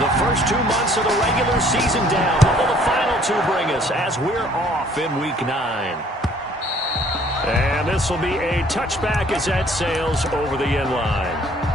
The first 2 months of the regular season down. What will the final two bring us as we're off in Week 9? And this will be a touchback as that sails over the end line.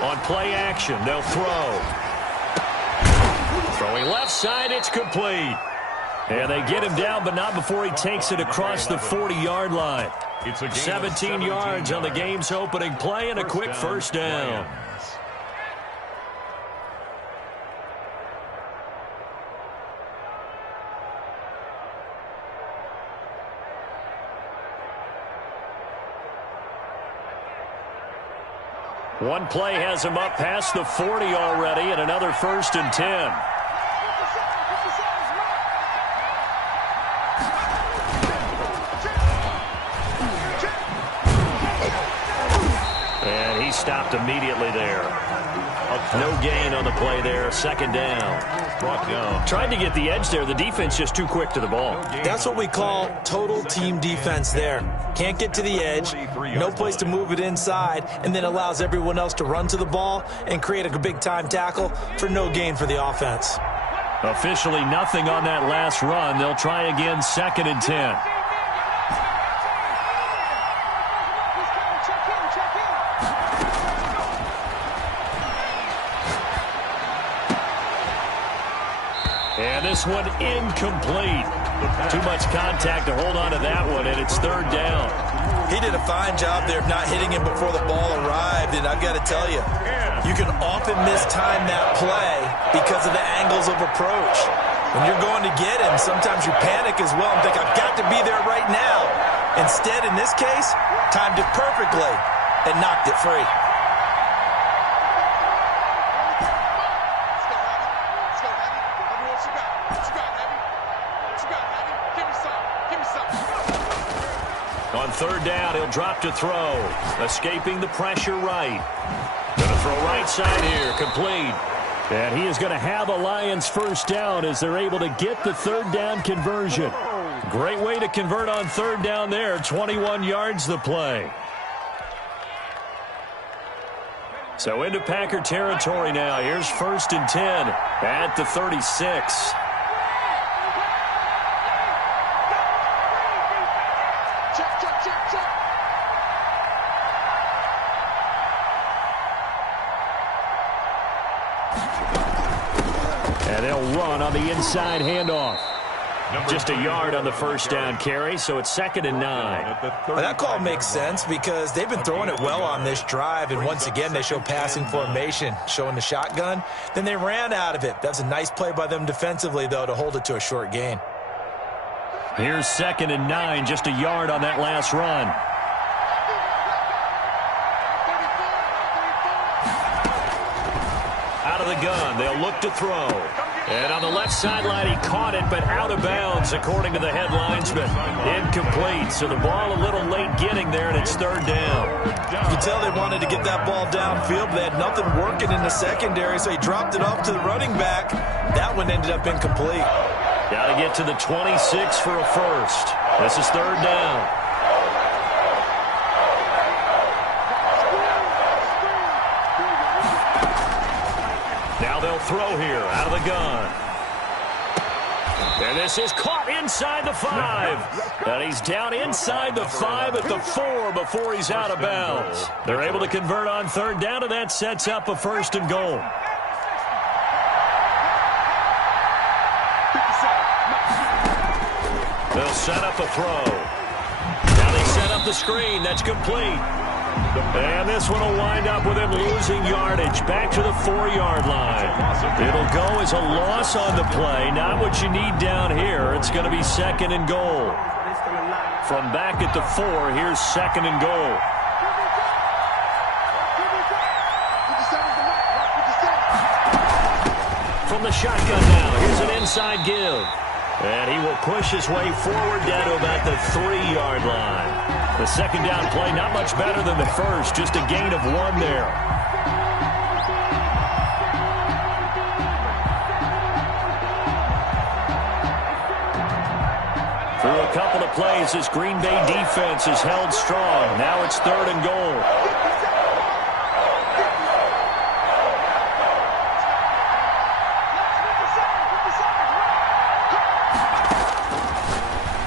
On play action, they'll throw. Throwing left side, it's complete. And they get him down, but not before he takes it across the 40-yard line. 17 yards on the game's opening play and a quick first down. One play has him up past the 40 already, and another 1st and 10. And he stopped immediately there. No gain on the play there. 2nd down. Brought down. Tried to get the edge there. The defense just too quick to the ball. That's what we call total team defense there. Can't get to the edge, no place to move it inside, and then allows everyone else to run to the ball and create a big-time tackle for no gain for the offense. Officially nothing on that last run. They'll try again 2nd and 10. And this one incomplete. Too much contact to hold on to that one, and it's 3rd down. He did a fine job there of not hitting him before the ball arrived, and I've got to tell you, you can often mistime that play because of the angles of approach. When you're going to get him, sometimes you panic as well and think, I've got to be there right now. Instead, in this case, timed it perfectly and knocked it free. On 3rd down, he'll drop to throw. Escaping the pressure right. Going to throw right side here. Complete. And he is going to have a Lions 1st down as they're able to get the 3rd down conversion. Great way to convert on 3rd down there. 21 yards the play. So into Packer territory now. Here's 1st and 10 at the 36. And they'll run on the inside handoff. Just a yard on the 1st down carry, so it's 2nd and 9. Well, that call makes sense because they've been throwing it well on this drive, and once again they show passing formation, showing the shotgun. Then they ran out of it. That's a nice play by them defensively, though, to hold it to a short gain. Here's 2nd and 9, just a yard on that last run. Out of the gun, they'll look to throw. And on the left sideline, he caught it, but out of bounds, according to the head linesman. Incomplete, so the ball a little late getting there, and it's 3rd down. You can tell they wanted to get that ball downfield, but they had nothing working in the secondary, so he dropped it off to the running back. That one ended up incomplete. Got to get to the 26 for a 1st. This is 3rd down. Now they'll throw here out of the gun. And this is caught inside the 5. And he's down inside the 5 at the 4 before he's out of bounds. They're able to convert on 3rd down, and that sets up a 1st and goal. They'll set up a throw. Now they set up the screen. That's complete. And this one will wind up with him losing yardage back to the 4-yard line. It'll go as a loss on the play. Not what you need down here. It's going to be 2nd and goal. From back at the 4, here's 2nd and goal. From the shotgun now, here's an inside give. And he will push his way forward down to about the 3-yard line. The second down play, not much better than the first, just a gain of 1 there. Through a couple of plays, this Green Bay defense is held strong. Now it's 3rd and goal.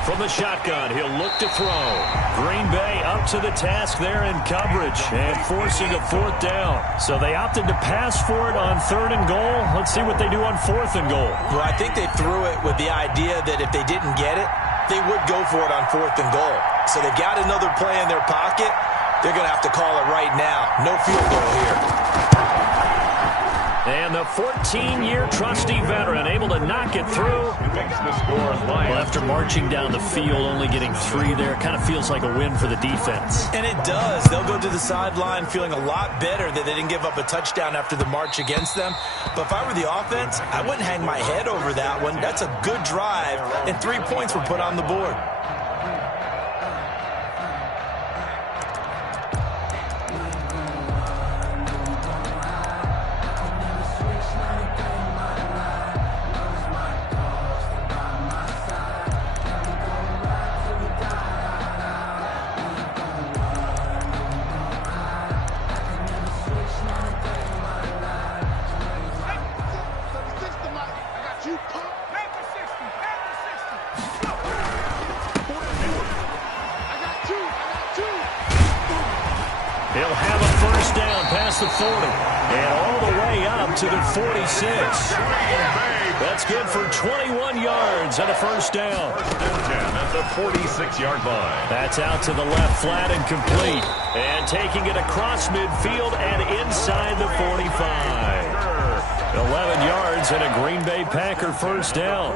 From the shotgun, he'll look to throw. Green Bay up to the task there in coverage and forcing a 4th down. So they opted to pass for it on 3rd and goal. Let's see what they do on 4th and goal. Well, I think they threw it with the idea that if they didn't get it, they would go for it on 4th and goal. So they've got another play in their pocket. They're going to have to call it right now. No field goal here. And the 14-year trusty veteran able to knock it through. Well, after marching down the field, only getting 3 there, kind of feels like a win for the defense. And it does. They'll go to the sideline feeling a lot better that they didn't give up a touchdown after the march against them. But if I were the offense, I wouldn't hang my head over that one. That's a good drive, and 3 points were put on the board. He'll have a first down past the 40 and all the way up to the 46. That's good for 21 yards and a first down. First and 10 at the 46-yard line. That's out to the left, flat and complete. And taking it across midfield and inside the 45. 11 yards and a Green Bay Packer first down.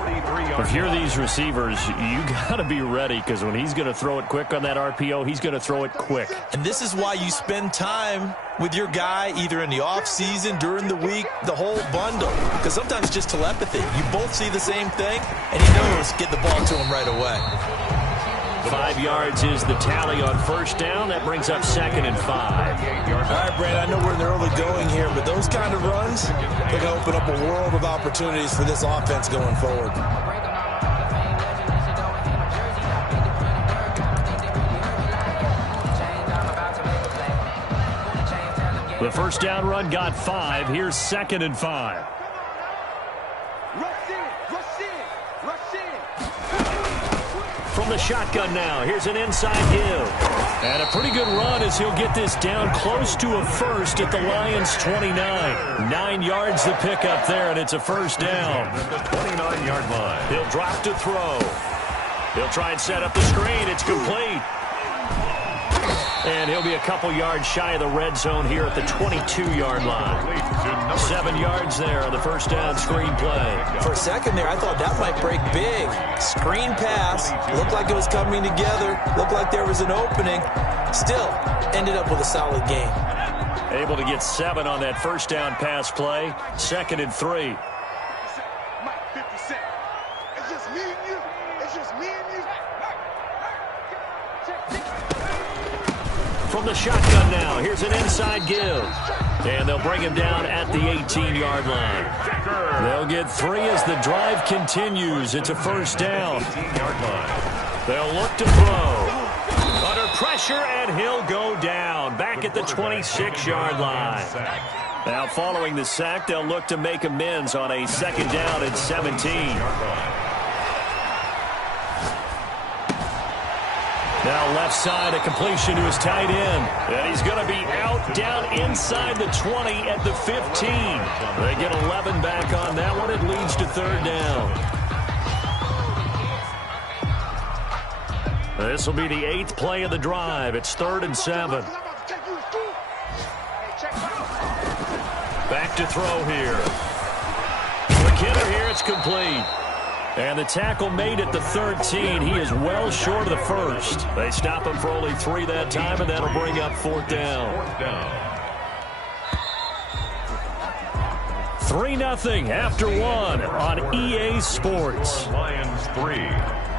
If you're these receivers, you got to be ready because when he's going to throw it quick on that RPO, he's going to throw it quick. And this is why you spend time with your guy either in the offseason, during the week, the whole bundle. Because sometimes just telepathy. You both see the same thing, and he knows get the ball to him right away. 5 yards is the tally on first down. That brings up 2nd and 5. All right, Brad, I know we're in the early going here, but those kind of runs, they're going to open up a world of opportunities for this offense going forward. The first down run got 5. Here's 2nd and 5. From the shotgun now, here's an inside give. And a pretty good run as he'll get this down close to a first at the Lions' 29. 9 yards the pickup there, and it's a first down. At the 29-yard line. He'll drop to throw. He'll try and set up the screen. It's complete. And he'll be a couple yards shy of the red zone here at the 22-yard line. 7 yards there on the first down screen play. For a second there, I thought that might break big. Screen pass. Looked like it was coming together. Looked like there was an opening. Still, ended up with a solid game. Able to get 7 on that first down pass play. 2nd and 3. From the shotgun now, here's an inside give. And they'll bring him down at the 18-yard line. They'll get 3 as the drive continues. It's a first down. They'll look to throw. Under pressure, and he'll go down. Back at the 26-yard line. Now following the sack, they'll look to make amends on a 2nd down and 17. Now left side, a completion to his tight end. And he's going to be out down inside the 20 at the 15. They get 11 back on that one. It leads to 3rd down. This will be the 8th play of the drive. It's 3rd and 7. back to throw here. McKinnon here, it's complete. And the tackle made at the 13. He is well short of the first. They stop him for only 3 that time, and that'll bring up 4th down. 3-0 after 1 on EA Sports. Lions 3,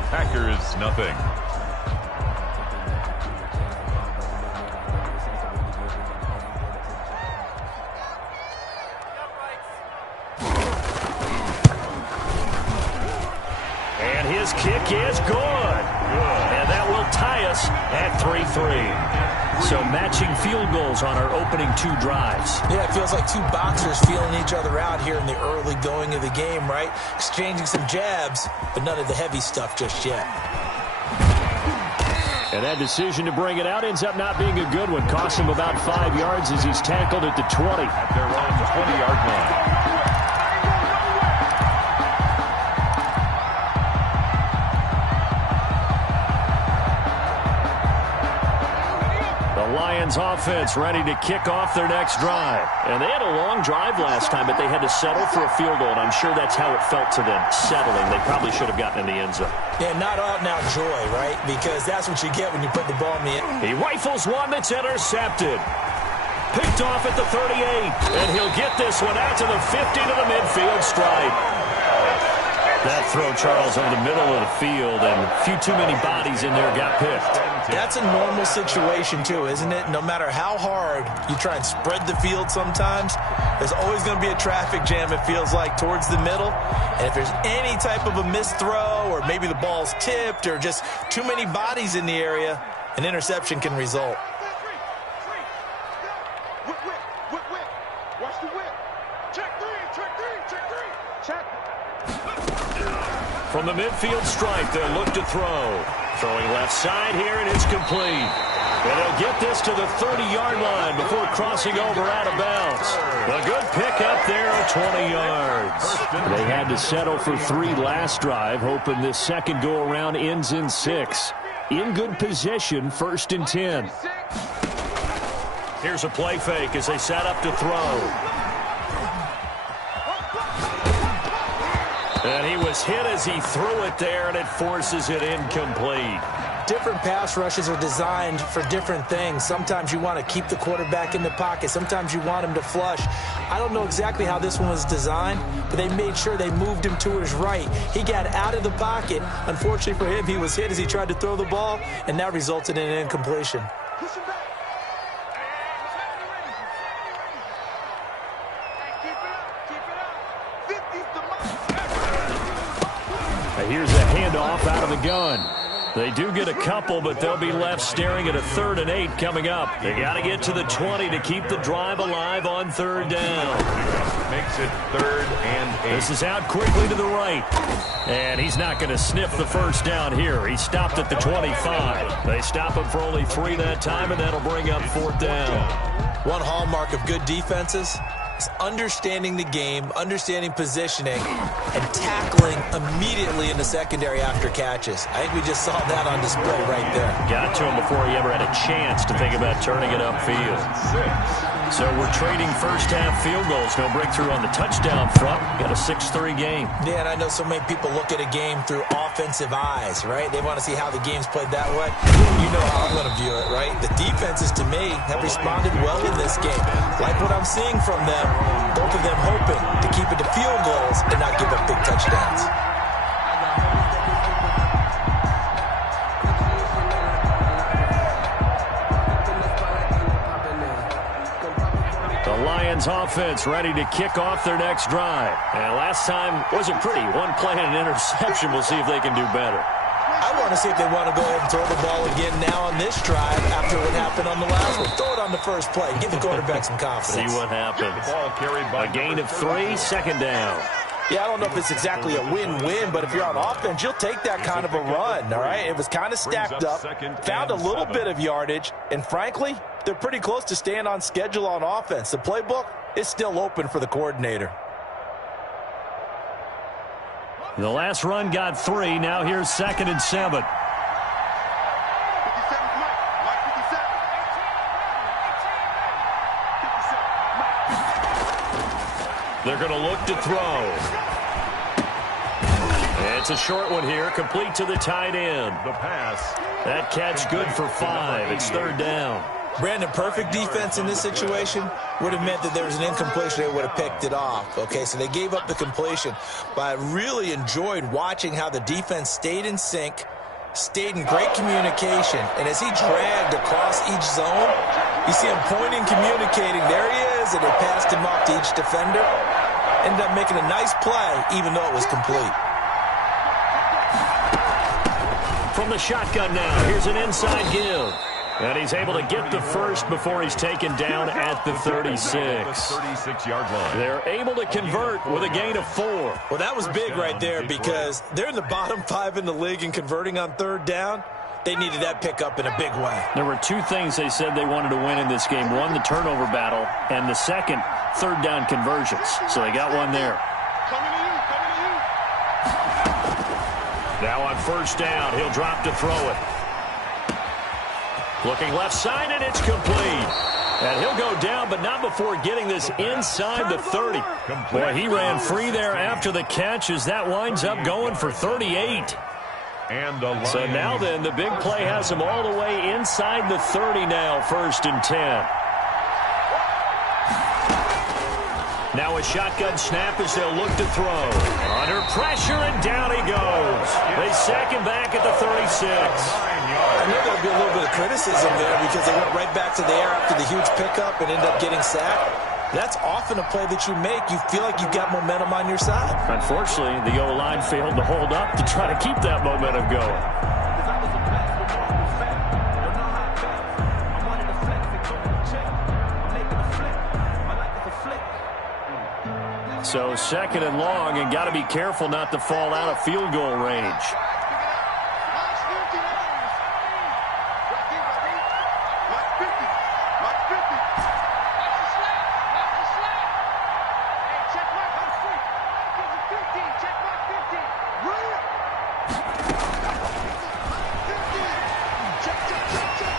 Packers nothing. And his kick is good. And that will tie us at 3-3. So matching field goals on our opening 2 drives. Yeah, it feels like 2 boxers feeling each other out here in the early going of the game, right? Exchanging some jabs, but none of the heavy stuff just yet. And that decision to bring it out ends up not being a good one. Costs him about 5 yards as he's tackled at the 20. At their own 20-yard line. Lions offense ready to kick off their next drive. And they had a long drive last time, but they had to settle for a field goal, and I'm sure that's how it felt to them, settling. They probably should have gotten in the end zone. Yeah, not out-and-out joy, right? Because that's what you get when you put the ball in the end. He rifles one that's intercepted. Picked off at the 38, and he'll get this one out to the 50 to the midfield stripe. That throw, Charles, over the middle of the field, and a few too many bodies in there got picked. That's a normal situation, too, isn't it? No matter how hard you try and spread the field sometimes, there's always going to be a traffic jam, it feels like, towards the middle. And if there's any type of a missed throw, or maybe the ball's tipped, or just too many bodies in the area, an interception can result. Watch the whip. Check three. From the midfield stripe, they'll look to throw. Throwing left side here, and it's complete. And they'll get this to the 30-yard line before crossing over out of bounds. A good pick up there of 20 yards. They had to settle for 3 last drive, hoping this second go-around ends in 6. In good position, 1st and 10. Here's a play fake as they set up to throw. And he was hit as he threw it there, and it forces it incomplete. Different pass rushes are designed for different things. Sometimes you want to keep the quarterback in the pocket. Sometimes you want him to flush. I don't know exactly how this one was designed, but they made sure they moved him to his right. He got out of the pocket. Unfortunately for him, he was hit as he tried to throw the ball, and that resulted in an incompletion. Here's a handoff out of the gun. They do get a couple, but they'll be left staring at a 3rd and 8 coming up. They got to get to the 20 to keep the drive alive on 3rd down. Makes it 3rd and 8. This is out quickly to the right. And he's not going to sniff the 1st down here. He stopped at the 25. They stop him for only 3 that time, and that'll bring up 4th down. One hallmark of good defenses is understanding the game, understanding positioning, and tackling immediately in the secondary after catches. I think we just saw that on display right there. Got to him before he ever had a chance to think about turning it upfield. So we're trading first-half field goals. No breakthrough on the touchdown front. Got a 6-3 game. Yeah, and I know so many people look at a game through offensive eyes, right? They want to see how the game's played that way. You know how I'm going to view it, right? The defenses, to me, have responded well in this game. Like what I'm seeing from them, both of them hoping to keep it to field goals and not give up big touchdowns. Lions offense ready to kick off their next drive. And last time wasn't pretty. One play and an interception. We'll see if they can do better. I want to see if they want to go ahead and throw the ball again now on this drive after what happened on the last one. Throw it on the first play. Give the quarterback some confidence. See what happens. A gain of 3, 2nd down. Yeah, I don't know if it's exactly a win-win, but if you're on offense, you'll take that kind of a run, all right? It was kind of stacked up, found a little bit of yardage, and frankly, they're pretty close to staying on schedule on offense. The playbook is still open for the coordinator. The last run got 3. Now here's 2nd and 7. They're going to look to throw. It's a short one here, complete to the tight end. The pass. That catch good for 5. It's third down. Brandon, perfect defense in this situation would have meant that there was an incompletion. They would have picked it off. Okay, so they gave up the completion. But I really enjoyed watching how the defense stayed in sync, stayed in great communication. And as he dragged across each zone, you see him pointing, communicating. There he is, and they passed him off to each defender. Ended up making a nice play, even though it was complete. From the shotgun now, here's an inside give. And he's able to get the first before he's taken down at the 36. 36-yard line. They're able to convert with a gain of 4. Well, that was big right there because they're in the bottom 5 in the league in converting on third down. They needed that pickup in a big way. There were 2 things they said they wanted to win in this game. One, the turnover battle, and the second, third down conversions. So they got one there. Coming to you, coming to you. Now on first down, he'll drop to throw it. Looking left side, and it's complete. And he'll go down, but not before getting this inside the 30. Boy, he ran free there after the catch as that winds up going for 38. And the So Lions now then, the big play has him all the way inside the 30 now, 1st and 10. Now a shotgun snap as they'll look to throw. Under pressure, and down he goes. They sack him back at the 36. I know there'll be a little bit of criticism there because they went right back to the air after the huge pickup and ended up getting sacked. That's often a play that you make. You feel like you've got momentum on your side. Unfortunately, the O-line failed to hold up to try to keep that momentum going. So 2nd and long, and got to be careful not to fall out of field goal range.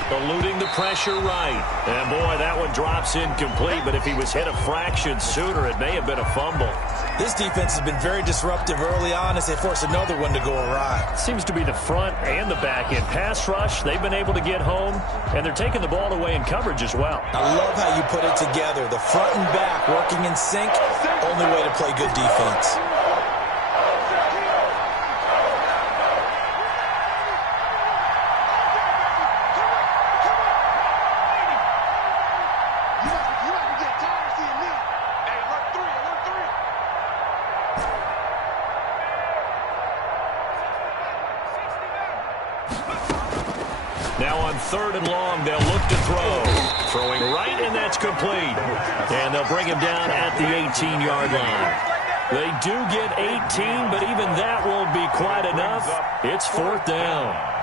Eluding the pressure right. And boy, that one drops incomplete, but if he was hit a fraction sooner, it may have been a fumble. This defense has been very disruptive early on as they force another one to go awry. Seems to be the front and the back end. Pass rush, they've been able to get home, and they're taking the ball away in coverage as well. I love how you put it together. The front and back working in sync, only way to play good defense. Now on 3rd and long, they'll look to throw. Throwing right, and that's complete. And they'll bring him down at the 18-yard line. They do get 18, but even that won't be quite enough. It's 4th down.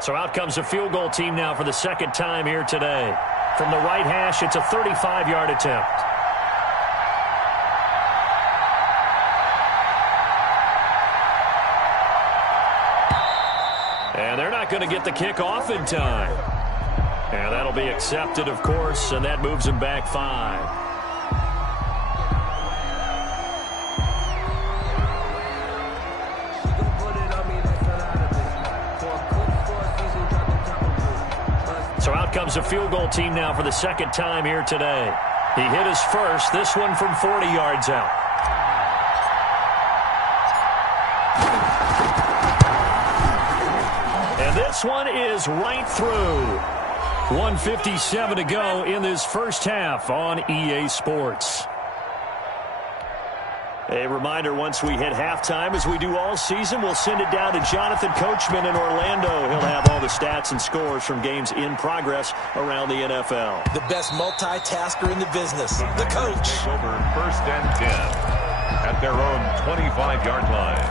So out comes the field goal team now for the 2nd time here today. From the right hash, it's a 35-yard attempt. And they're not going to get the kickoff in time. And that'll be accepted, of course, and that moves them back 5. So out comes the field goal team now for the 2nd time here today. He hit his first, this one from 40 yards out. And this one is right through. 1:57 to go in this first half on EA Sports. A reminder, once we hit halftime, as we do all season, we'll send it down to Jonathan Coachman in Orlando. He'll have all the stats and scores from games in progress around the NFL. The best multitasker in the business, the coach. Over 1st and 10. at their own 25-yard line.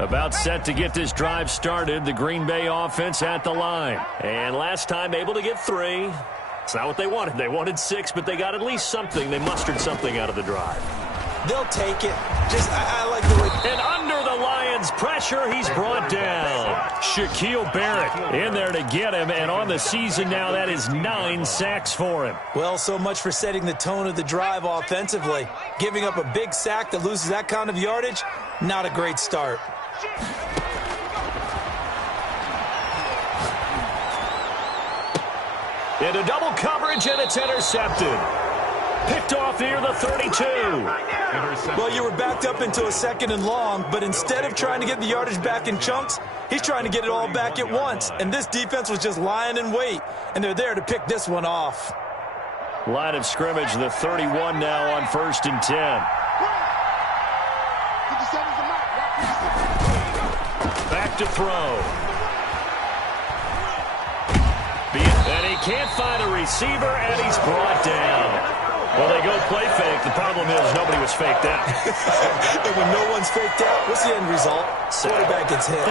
About set to get this drive started, the Green Bay offense at the line. And last time able to get 3. It's not what they wanted. They wanted 6, but they got at least something. They mustered something out of the drive. They'll take it. I like the way. And under the Lions' pressure, he's brought down. Shaquille Barrett in there to get him. And on the season now, that is 9 sacks for him. Well, so much for setting the tone of the drive offensively. Giving up a big sack that loses that kind of yardage, not a great start. Into double coverage, and it's intercepted. Picked off near the 32. Well, you were backed up into a 2nd and long, but instead of trying to get the yardage back in chunks, he's trying to get it all back at once. And this defense was just lying in wait, and they're there to pick this one off. Line of scrimmage, the 31 now on 1st and 10. Back to throw. And he can't find a receiver, and he's brought down. Well, they go play fake. The problem is nobody was faked out. And when no one's faked out, what's the end result? Quarterback gets hit.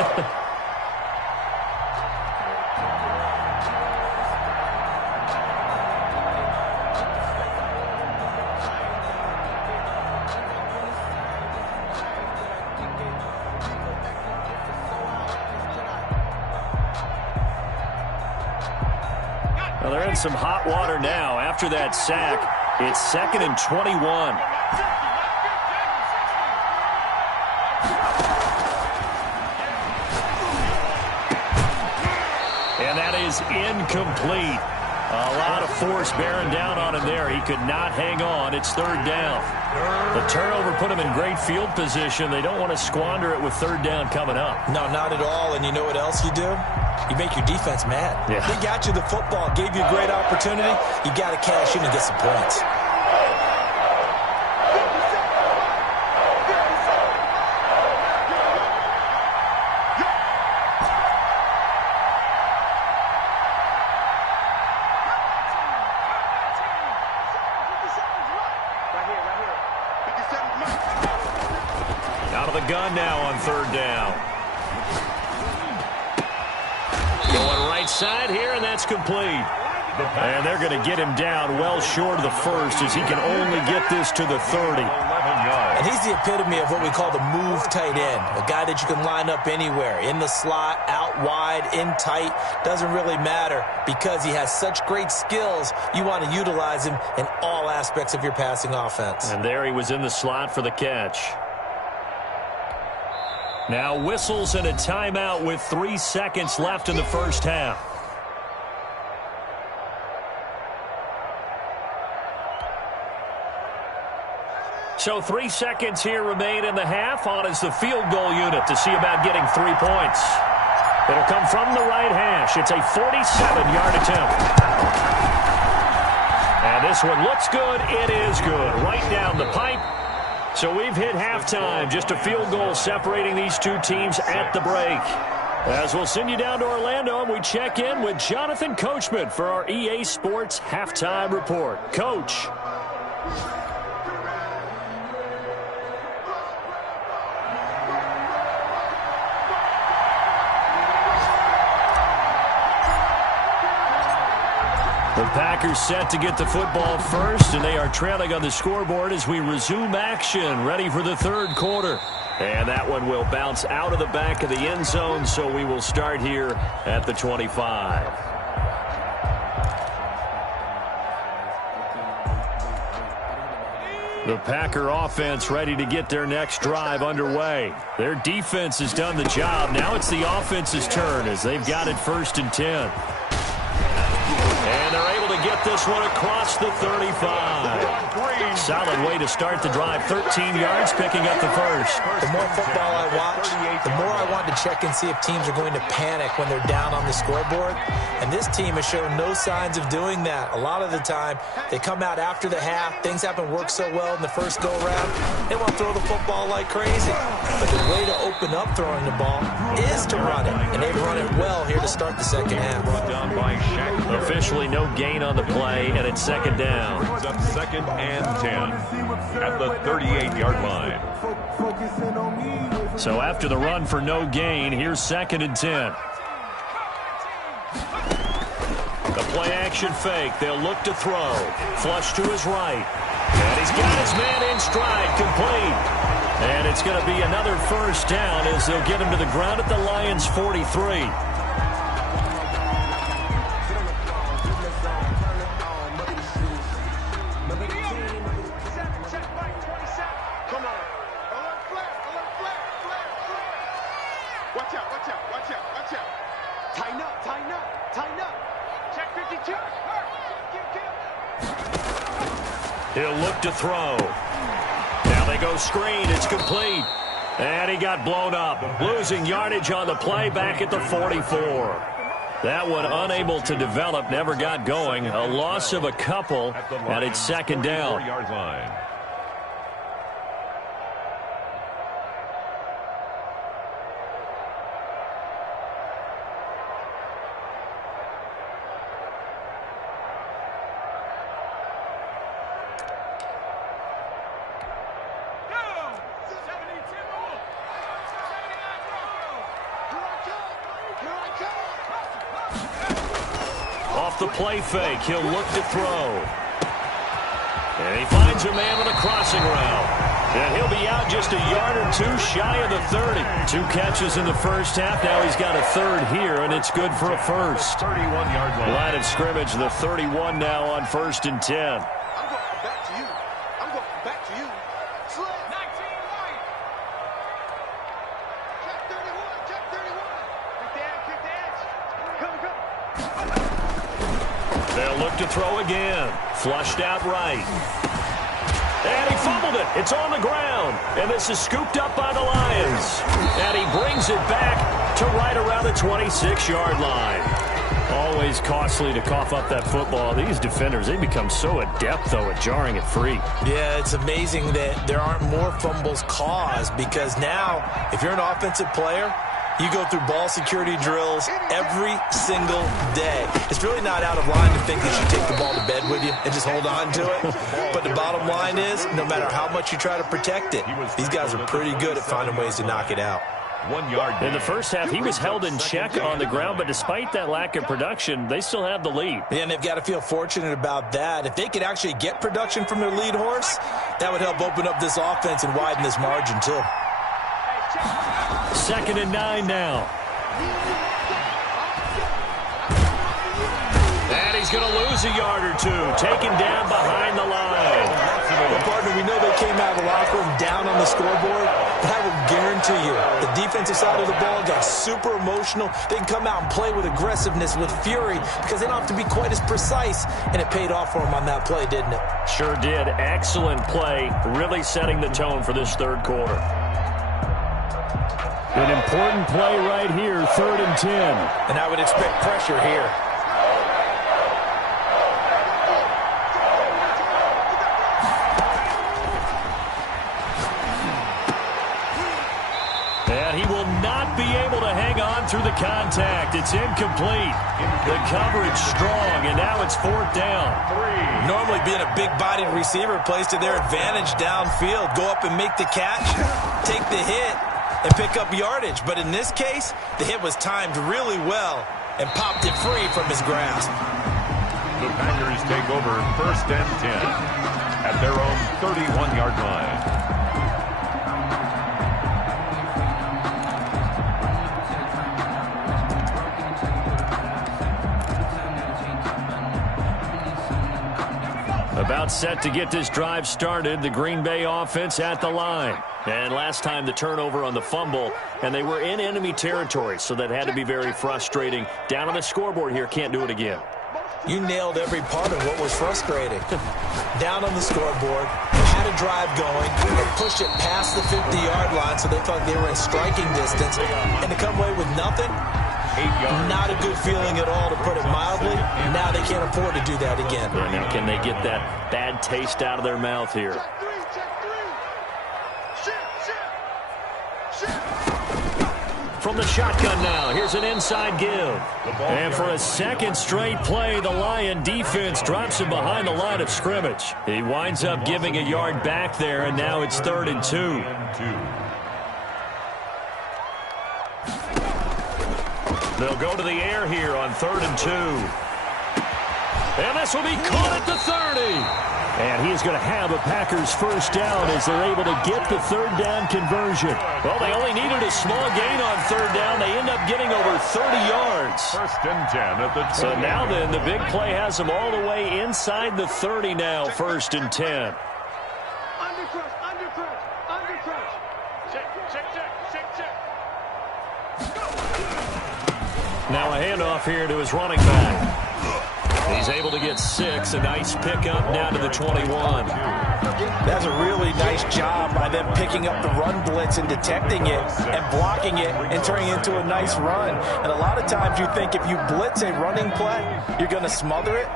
Well, they're in some hot water now. After that sack, it's 2nd and 21. And that is incomplete. A lot of force bearing down on him there. He could not hang on. It's 3rd down. The turnover put him in great field position. They don't want to squander it with 3rd down coming up. No, not at all. And you know what else you do? You make your defense mad. Yeah. They got you the football, gave you a great opportunity. You got to cash in and get some points. Out of the gun now on 3rd down. Going right side here, and that's complete. And they're going to get him down well short of the 1st as he can only get this to the 30. And he's the epitome of what we call the move tight end. A guy that you can line up anywhere. In the slot, out wide, in tight. Doesn't really matter because he has such great skills. You want to utilize him in all aspects of your passing offense. And there he was in the slot for the catch. Now whistles and a timeout with 3 seconds left in the 1st half. So 3 seconds here remain in the half. On is the field goal unit to see about getting 3 points. It'll come from the right hash. It's a 47-yard attempt. And this one looks good. It is good. Right down the pipe. So we've hit halftime. Just a field goal separating these two teams at the break. As we'll send you down to Orlando, and we check in with Jonathan Coachman for our EA Sports Halftime Report. Coach. The Packers set to get the football first, and they are trailing on the scoreboard as we resume action, ready for the 3rd quarter. And that one will bounce out of the back of the end zone, so we will start here at the 25. The Packer offense ready to get their next drive underway. Their defense has done the job. Now it's the offense's turn as they've got it 1st and 10. And they're able to get this one across the 35. solid way to start the drive. 13 yards, picking up the first. The more football I watch, the more I want to check and see if teams are going to panic when they're down on the scoreboard. And this team has shown no signs of doing that. A lot of the time, they come out after the half. Things haven't worked so well in the first go-around. They want to throw the football like crazy. But the way to open up throwing the ball is to run it. And they've run it well here to start the second half. Down by Shaq. Officially no gain on the play, and it's second down. Brings up 2nd and 10 at the 38-yard line. So after the run for no gain, here's 2nd and 10. The play-action fake. They'll look to throw. Flush to his right. And he's got his man in stride, complete. And it's going to be another first down as they'll get him to the ground at the Lions' 43. He'll look to throw. Now they go screen. It's complete. And he got blown up. Losing yardage on the play back at the 44. That one unable to develop, never got going. A loss of a couple, and it's second down. 4-yard line. The play fake. He'll look to throw. And he finds a man with a crossing route. And he'll be out just a yard or two shy of the 30. 2 catches in the first half. Now he's got a third here, and it's good for a first. 31-yard line. Line of scrimmage, the 31 now on 1st and 10. I'm going back to you. I'm going back to you. Slip. 19 right. Check 31. Check 31. Kick the edge. Come. They'll look to throw again. Flushed out right. And he fumbled it. It's on the ground. And this is scooped up by the Lions. And he brings it back to right around the 26-yard line. Always costly to cough up that football. These defenders, they become so adept, though, at jarring it free. Yeah, it's amazing that there aren't more fumbles caused because now, if you're an offensive player, you go through ball security drills every single day. It's really not out of line to think that you take the ball to bed with you and just hold on to it. But the bottom line is, no matter how much you try to protect it, these guys are pretty good at finding ways to knock it out. 1 yard. In the first half, he was held in check on the ground, but despite that lack of production, they still have the lead. Yeah, and they've got to feel fortunate about that. If they could actually get production from their lead horse, that would help open up this offense and widen this margin, too. 2nd and 9 now. And he's going to lose a yard or two. Taken down behind the line. Well, partner, we know they came out of the locker room down on the scoreboard, but I will guarantee you the defensive side of the ball got super emotional. They can come out and play with aggressiveness, with fury, because they don't have to be quite as precise, and it paid off for them on that play, didn't it? Sure did. Excellent play, really setting the tone for this third quarter. An important play right here, 3rd and 10. And I would expect pressure here. And he will not be able to hang on through the contact. It's incomplete. The coverage strong, and now it's 4th down. Normally being a big-bodied receiver plays to their advantage downfield. Go up and make the catch, take the hit, and pick up yardage. But in this case, the hit was timed really well and popped it free from his grasp. The Packers take over 1st and 10 at their own 31-yard line. About set to get this drive started, the Green Bay offense at the line. And last time the turnover on the fumble, and they were in enemy territory, so that had to be very frustrating. Down on the scoreboard here, can't do it again. You nailed every part of what was frustrating. Down on the scoreboard, had a drive going, and pushed it past the 50-yard line so they thought they were in striking distance, and to come away with nothing, not a good feeling at all, to put it mildly. Now they can't afford to do that again. Yeah, now can they get that bad taste out of their mouth here? From the shotgun now, here's an inside give. And for a second straight play, the Lion defense drops him behind the line of scrimmage. He winds up giving a yard back there, and now it's 3rd and 2. They'll go to the air here on 3rd and 2. And this will be caught at the 30. And he is going to have a Packers first down as they're able to get the 3rd down conversion. Well, they only needed a small gain on 3rd down. They end up getting over 30 yards. 1st and 10 at the 20. So now then, the big play has them all the way inside the 30 now, 1st and 10. Now a handoff here to his running back. He's able to get 6. A nice pickup down to the 21. That's a really nice job by them picking up the run blitz and detecting it and blocking it and turning it into a nice run. And a lot of times you think if you blitz a running play, you're going to smother it.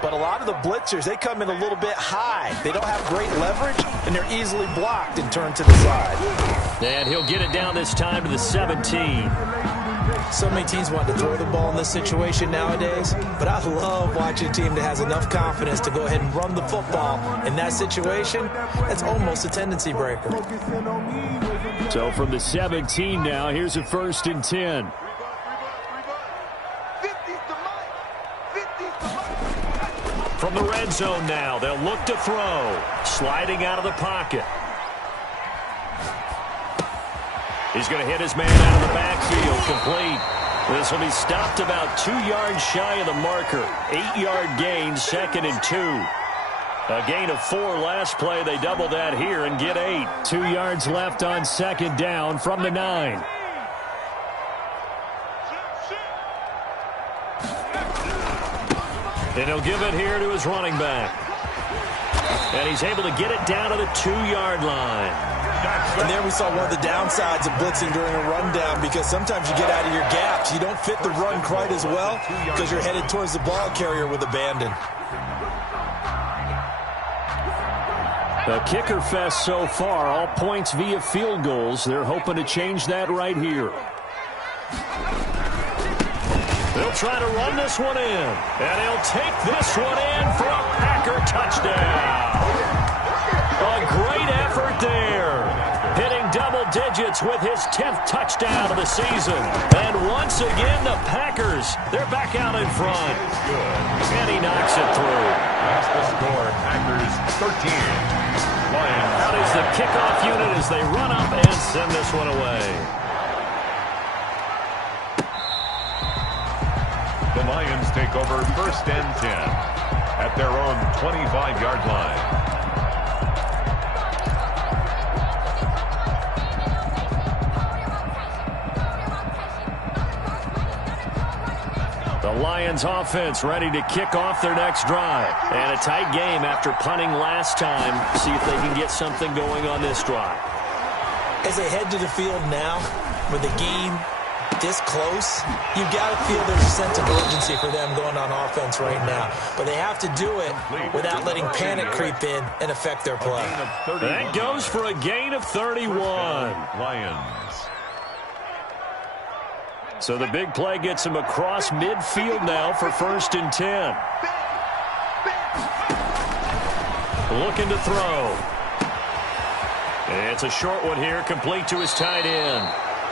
But a lot of the blitzers, they come in a little bit high. They don't have great leverage, and they're easily blocked and turned to the side. And he'll get it down this time to the 17. So many teams want to throw the ball in this situation nowadays, but I love watching a team that has enough confidence to go ahead and run the football. In that situation, that's almost a tendency breaker. So from the 17 now, here's a 1st and 10. From the red zone now, they'll look to throw. Sliding out of the pocket. He's going to hit his man out of the backfield, complete. This will be stopped about 2 yards shy of the marker. 8-yard gain, 2nd and 2. A gain of 4 last play. They double that here and get 8. 2 yards left on 2nd down from the 9. And he'll give it here to his running back. And he's able to get it down to the 2-yard line. And there we saw one of the downsides of blitzing during a rundown, because sometimes you get out of your gaps. You don't fit the run quite as well because you're headed towards the ball carrier with abandon. The kicker fest so far, all points via field goals. They're hoping to change that right here. They'll try to run this one in. And he'll take this one in for a Packer touchdown. A great effort there. Hitting double digits with his 10th touchdown of the season. And once again, the Packers, they're back out in front. And he knocks it through. That's the score. Packers 13. Lions. Out is the kickoff unit as they run up and send this one away. The Lions take over 1st and 10 at their own 25-yard line. The Lions offense ready to kick off their next drive. And a tight game after punting last time. See if they can get something going on this drive. As they head to the field now, with the game this close, you've got to feel there's a sense of urgency for them going on offense right now. But they have to do it without letting panic creep in and affect their play. That goes for a gain of 31. Lions. So the big play gets him across midfield now for 1st and 10. Looking to throw. It's a short one here, complete to his tight end.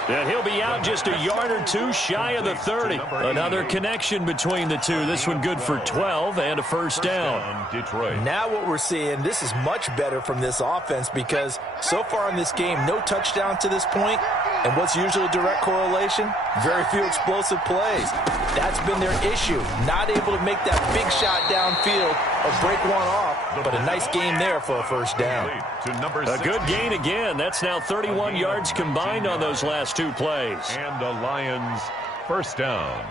And he'll be out just a yard or two shy of the 30. Another connection between the two. This one good for 12 and a first down. Detroit. Now what we're seeing, this is much better from this offense, because so far in this game, no touchdown to this point. And what's usually a direct correlation? Very few explosive plays. That's been their issue. Not able to make that big shot downfield or break one off. But a nice game there for a first down. A good gain again. That's now 31 yards combined on those last two plays. And the Lions first down.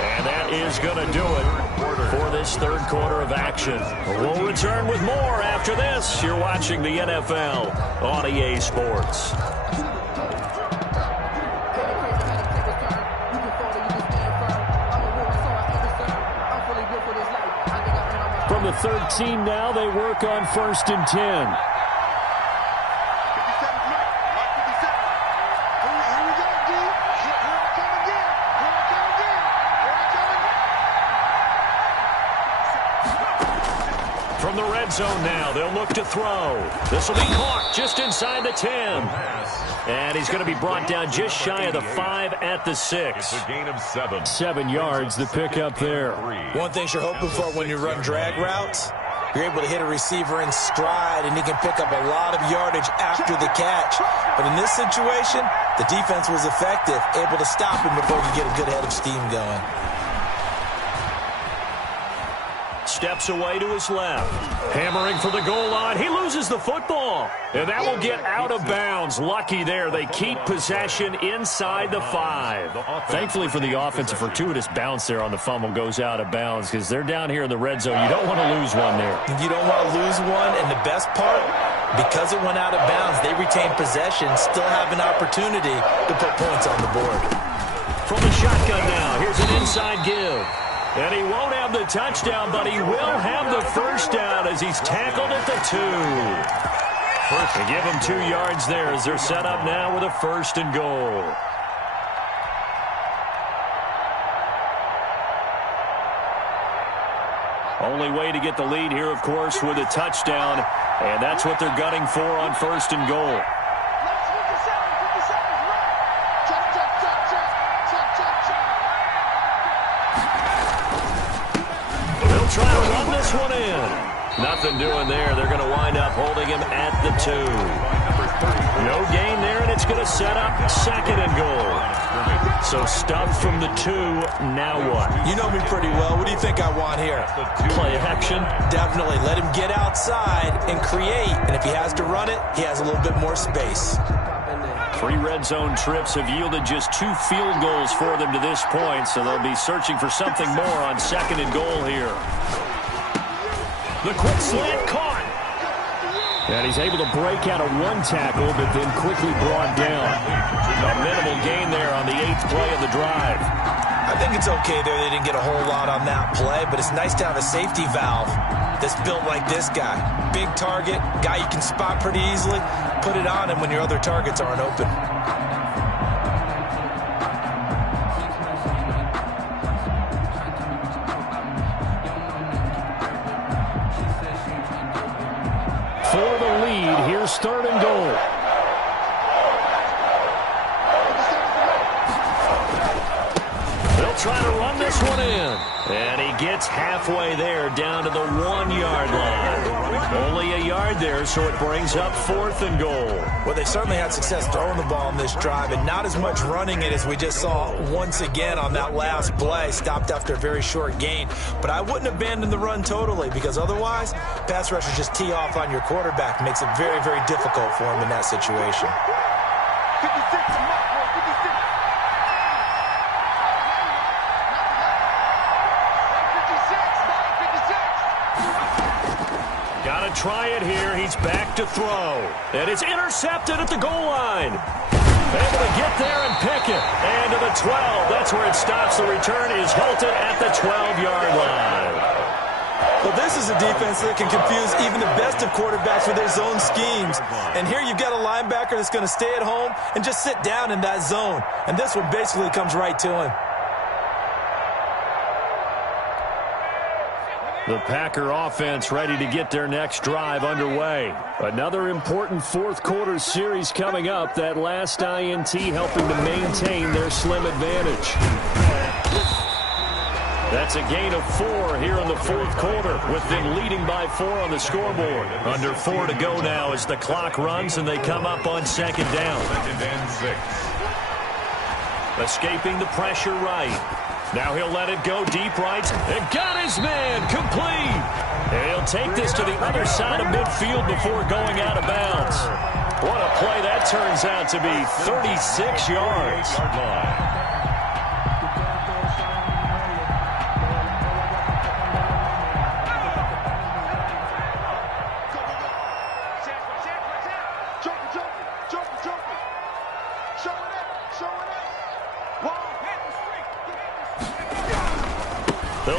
And that is going to do it for this third quarter of action. We'll return with more after this. You're watching the NFL on EA Sports. From the 13 now, they work on 1st and 10. From the red zone now, they'll look to throw. This will be caught just inside the 10. And he's going to be brought down just shy of the 5 at the 6. It's a gain of 7. 7 yards, the pickup there. One thing you're hoping for when you run drag routes, you're able to hit a receiver in stride, and he can pick up a lot of yardage after the catch. But in this situation, the defense was effective, able to stop him before he could get a good head of steam going. Steps away to his left. Hammering for the goal line. He loses the football. And that will get out of bounds. Lucky there. They keep possession inside the 5. Thankfully for the offense, a fortuitous bounce there on the fumble goes out of bounds because they're down here in the red zone. You don't want to lose one there. You don't want to lose one. And the best part, because it went out of bounds, they retain possession, still have an opportunity to put points on the board. From the shotgun now, here's an inside give. And he won't have the touchdown, but he will have the first down as he's tackled at the 2. They give him 2 yards there as they're set up now with a 1st and goal. Only way to get the lead here, of course, with a touchdown. And that's what they're gunning for on 1st and goal. Try to run this one in. Nothing doing there. They're going to wind up holding him at the 2. No gain there, and it's going to set up 2nd and goal. So stuffed from the 2. Now what? You know me pretty well. What do you think I want here? Play action? Definitely. Let him get outside and create. And if he has to run it, he has a little bit more space. 3 red zone trips have yielded just 2 field goals for them to this point, so they'll be searching for something more on 2nd and goal here. The quick slant caught. And he's able to break out of 1 tackle, but then quickly brought down. A minimal gain there on the 8th play of the drive. I think it's okay there. They didn't get a whole lot on that play, but it's nice to have a safety valve that's built like this guy. Big target, guy you can spot pretty easily. Put it on him when your other targets aren't open. For the lead, here's 3rd and goal. They'll try to run this one in. And he gets halfway there down to the 1-yard line. Only a yard there, so it brings up 4th and goal. Well, they certainly had success throwing the ball on this drive and not as much running it as we just saw once again on that last play. Stopped after a very short gain. But I wouldn't abandon the run totally because otherwise, pass rushers just tee off on your quarterback. Makes it very, very difficult for him in that situation. 56. Try it here. He's back to throw. And it's intercepted at the goal line. Able to get there and pick it. And to the 12. That's where it stops. The return is halted at the 12-yard line. Well, this is a defense that can confuse even the best of quarterbacks with their zone schemes. And here you've got a linebacker that's going to stay at home and just sit down in that zone. And this one basically comes right to him. The Packer offense ready to get their next drive underway. Another important 4th quarter series coming up. That last INT helping to maintain their slim advantage. That's a gain of 4 here in the 4th quarter, with them leading by 4 on the scoreboard. Under 4 to go now as the clock runs and they come up on 2nd down. 2nd and 6. Escaping the pressure right. Now he'll let it go deep right. And got his man complete. And he'll take this to the other side of midfield before going out of bounds. What a play that turns out to be. 36 yards.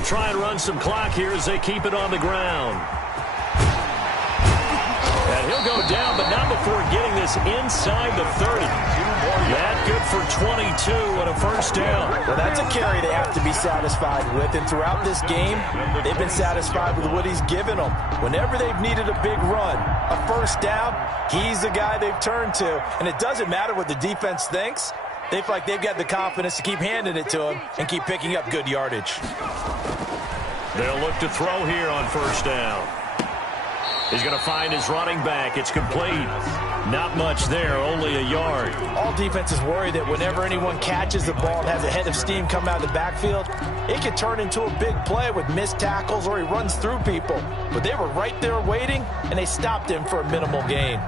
They'll try and run some clock here as they keep it on the ground. And he'll go down, but not before getting this inside the 30. That good for 22 and a first down. Well, that's a carry they have to be satisfied with. And throughout this game, they've been satisfied with what he's given them. Whenever they've needed a big run, a first down, he's the guy they've turned to. And it doesn't matter what the defense thinks. They feel like they've got the confidence to keep handing it to him and keep picking up good yardage. They'll look to throw here on first down. He's going to find his running back. It's complete. Not much there, only a yard. All defenses worry that whenever anyone catches the ball and has a head of steam come out of the backfield, it could turn into a big play with missed tackles or he runs through people. But they were right there waiting, and they stopped him for a minimal gain.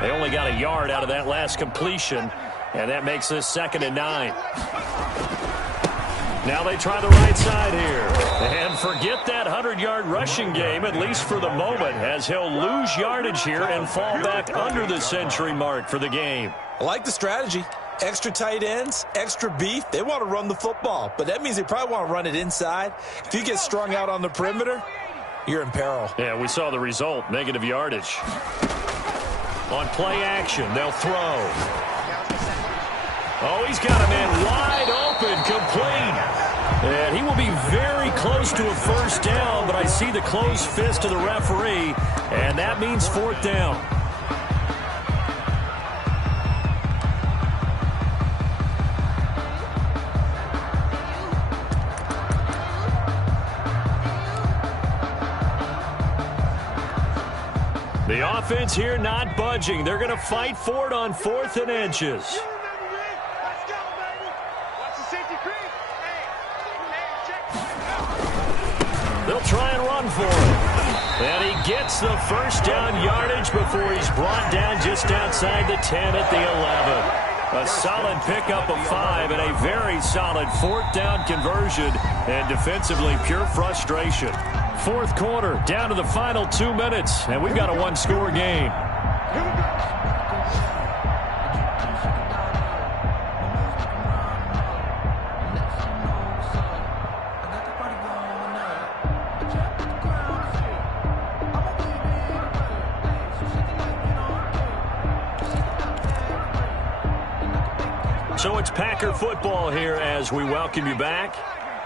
They only got a yard out of that last completion, and that makes this 2nd and 9. Now they try the right side here. And forget that 100-yard rushing game, at least for the moment, as he'll lose yardage here and fall back under the century mark for the game. I like the strategy. Extra tight ends, extra beef. They want to run the football, but that means they probably want to run it inside. If you get strung out on the perimeter, you're in peril. Yeah, we saw the result, negative yardage. On play action, they'll throw. Oh, he's got a man wide open, complete. And he will be very close to a first down, but I see the closed fist of the referee, and that means 4th down. The offense here not budging. They're going to fight for it on 4th and inches. They'll try and run for it. And he gets the first down yardage before he's brought down just outside the 10 at the 11. A solid pickup of 5 and a very solid 4th down conversion. And defensively, pure frustration. 4th quarter, down to the final 2 minutes. And we've got a 1-score game. So it's Packer football here as we welcome you back.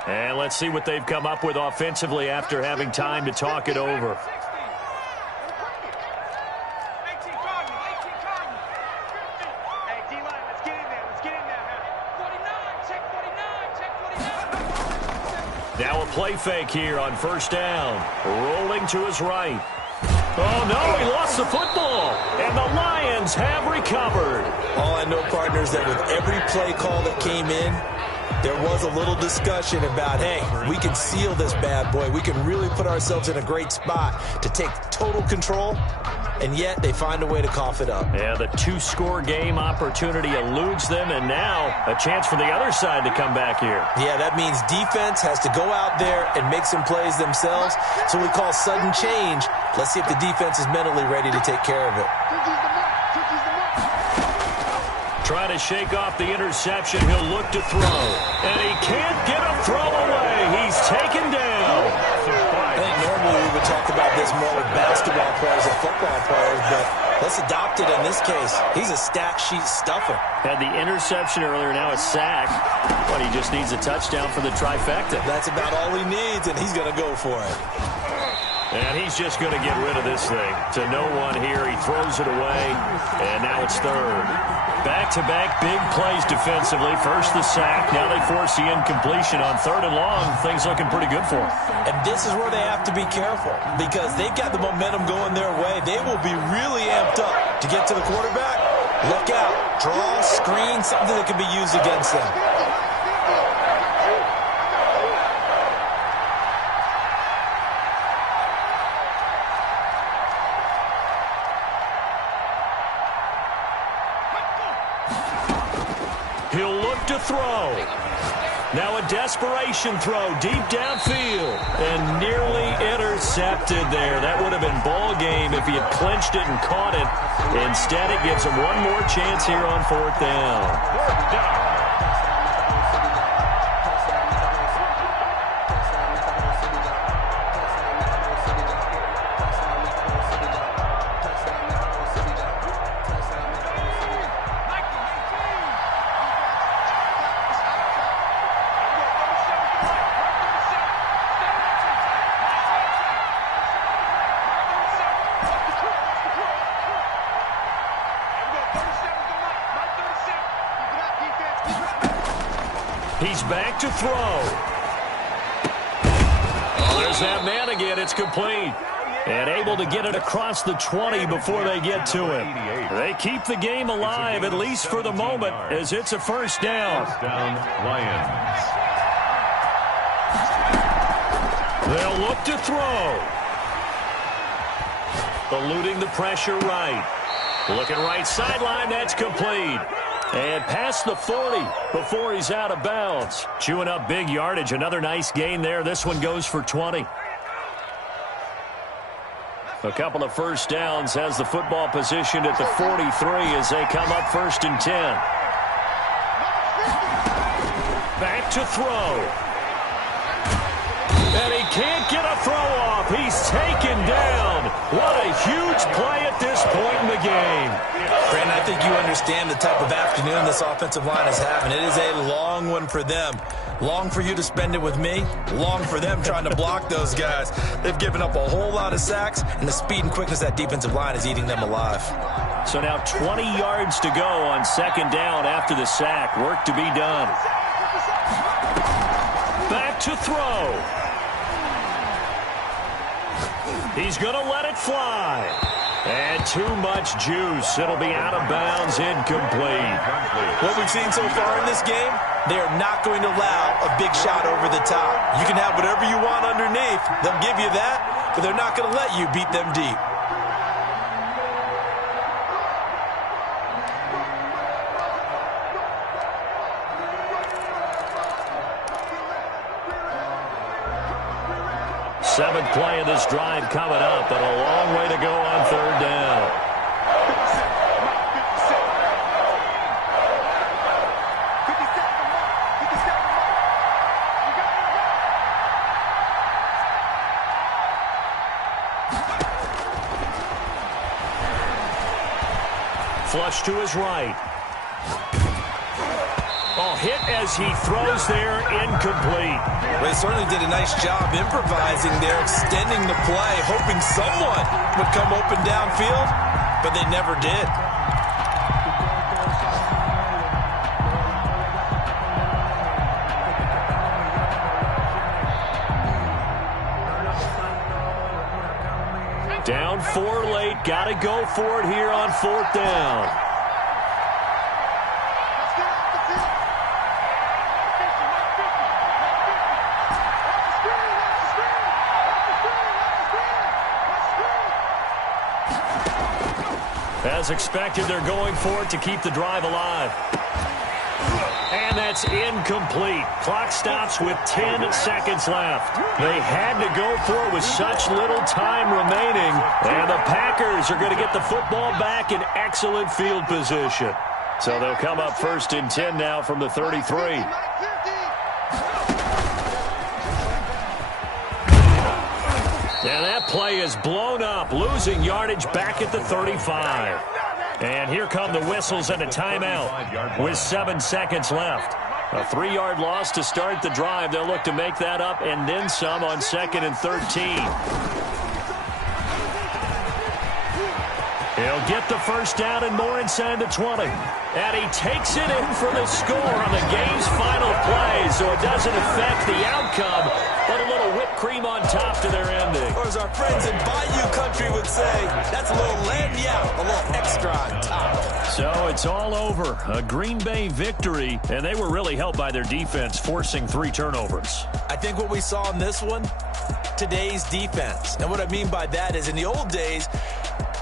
And let's see what they've come up with offensively after having time to talk it over. Now a play fake here on first down. Rolling to his right. Oh, no, he lost the football. And the Lions have recovered. All I know, partner, is that with every play call that came in, there was a little discussion about, hey, we can seal this bad boy. We can really put ourselves in a great spot to take total control, and yet they find a way to cough it up. Yeah, the 2-score game opportunity eludes them, and now a chance for the other side to come back here. Yeah, that means defense has to go out there and make some plays themselves. So we call sudden change. Let's see if the defense is mentally ready to take care of it. Trying to shake off the interception. He'll look to throw. And he can't get a throw away. He's taken down. I think normally we would talk about this more with basketball players and football players, but let's adopt it in this case. He's a stat sheet stuffer. Had the interception earlier, now a sack. But he just needs a touchdown for the trifecta. That's about all he needs, and he's going to go for it. And he's just going to get rid of this thing. To no one here. He throws it away, and now it's 3rd. Back-to-back big plays defensively. First the sack. Now they force the incompletion on 3rd and long. Things looking pretty good for them. And this is where they have to be careful because they've got the momentum going their way. They will be really amped up to get to the quarterback. Look out. Draw, screen, something that can be used against them. He'll look to throw. Now a desperation throw deep downfield and nearly intercepted there. That would have been ball game if he had clinched it and caught it. Instead, it gives him one more chance here on 4th down. He's back to throw. Oh, there's that man again. It's complete. And able to get it across the 20 before they get to him. They keep the game alive, at least for the moment, as it's a first down. First down, Lions. They'll look to throw. Eluding the pressure right. Looking right sideline, that's complete. And past the 40 before he's out of bounds. Chewing up big yardage. Another nice gain there. This one goes for 20. A couple of first downs has the football positioned at the 43 as they come up 1st and 10. Back to throw. And he can't get a throw off. He's taken down. What a huge play at this point in the game. Brandon, I think you understand the type of afternoon this offensive line is having. It is a long one for them. Long for you to spend it with me. Long for them trying to block those guys. They've given up a whole lot of sacks, and the speed and quickness of that defensive line is eating them alive. So now 20 yards to go on 2nd down after the sack. Work to be done. Back to throw. He's going to let it fly. And too much juice. It'll be out of bounds, incomplete. What we've seen so far in this game, they are not going to allow a big shot over the top. You can have whatever you want underneath. They'll give you that, but they're not going to let you beat them deep. Seventh play of this drive coming up, but a long way to go on 3rd down. Flush to his right. Oh, hit as he throws there, incomplete. Well, he certainly did a nice job improvising there, extending the play, hoping someone would come open downfield, but they never did. Down 4 late, got to go for it here on 4th down. As expected, they're going for it to keep the drive alive. And that's incomplete. Clock stops with 10 seconds left. They had to go for it with such little time remaining. And the Packers are going to get the football back in excellent field position. So they'll come up 1st and 10 now from the 33. And that play is blown up, losing yardage back at the 35. And here come the whistles and a timeout with 7 seconds left. A 3-yard loss to start the drive. They'll look to make that up and then some on 2nd and 13. He'll get the first down and more inside the 20. And he takes it in for the score on the game's final play, so it doesn't affect the outcome, but a little whipped cream on top to their ending. Or as our friends in Bayou Country would say, that's a little lagniappe, a little extra on top. So it's all over. A Green Bay victory, and they were really helped by their defense, forcing 3 turnovers. I think what we saw in this one, today's defense. And what I mean by that is in the old days,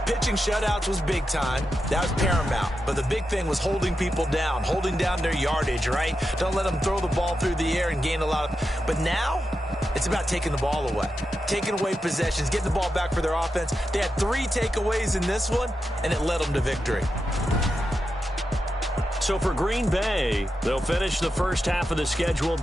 pitching shutouts was big time. That was paramount. But the big thing was holding people down, holding down their yardage, right? Don't let them throw the ball through the air and gain a lot of... But now, it's about taking the ball away. Taking away possessions, getting the ball back for their offense. They had 3 takeaways in this one, and it led them to victory. So for Green Bay, they'll finish the first half of the schedule